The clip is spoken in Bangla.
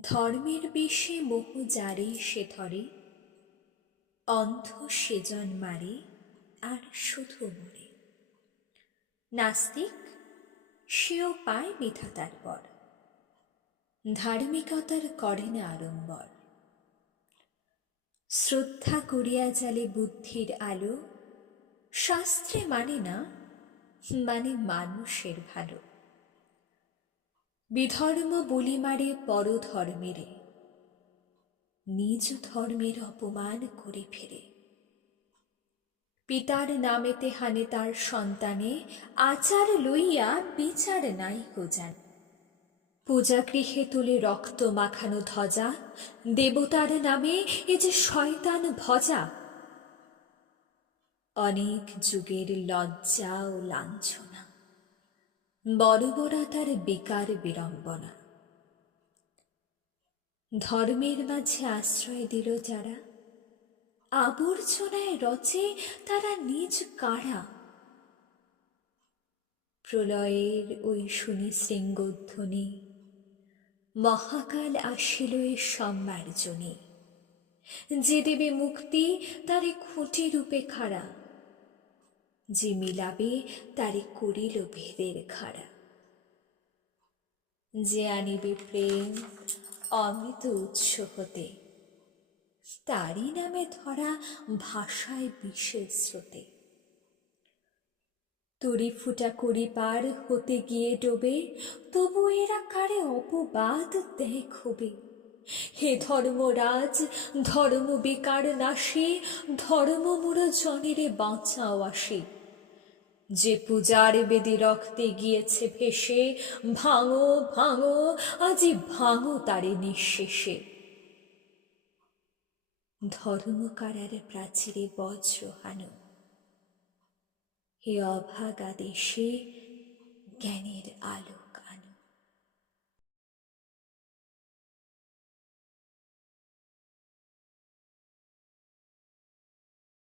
ধর্মের বেশে বহু জারে সে ধরে, অন্ধ সেজন মারে আর শুধু মরে। নাস্তিক, সেও পায় বিধাতার পর। ধার্মিকতার করে না আড়ম্বর। শ্রদ্ধা করিয়া জালে বুদ্ধির আলো, শাস্ত্রে মানে না মানে মানুষের ভালো। বিধর্ম বলি মারে পরধর্মেরে। নিজ ধর্মের অপমান করে ফেরে। পিতার নামেতে হানে তার সন্তানে আচার লইয়া বিচার নাই গোজান পূজাগৃহে তুলে রক্ত মাখানো ধ্বজা, দেবতার নামে এ যে শয়তান ভজা। অনেক যুগের লজ্জা ও লাঞ্ছনা। বর্বরতার বেকার বিড়ম্বনা। ধর্মের মাঝে আশ্রয় দিল যারা, আবর্জনায় রচে তারা নিজ কারা। প্রলয়ের ওই শুনি শৃঙ্গধ্বনি মহাকাল আসিল এ সম্মার্জনে। যে দেবে মুক্তি, তারে খুঁটি রূপে খাড়া। যে মিলাবে, তারে করিল ভেদের খাড়া। যে আনিবে প্রেম, অমৃত উৎস হতে, তারই নামে ধরা ভাষায় বিশেষ স্রোতে। তরি ফুটা করি পার হতে গিয়ে ডোবে, তবু এরা কারে অপবাদ দেয় খুবে হে ধর্মরাজ, ধর্ম বেকার নাশে, ধর্ম জনেরে বাঁচাও আসে। যে পূজার বেদি রক্তে গিয়েছে ভেসে, ভাঙো ভাঙো, আজি ভাঙো তারে নিঃশেষে। ধর্মকারার প্রাচীরে বজ্র হানো হে অভাগা দেশে জ্ঞানের আলো।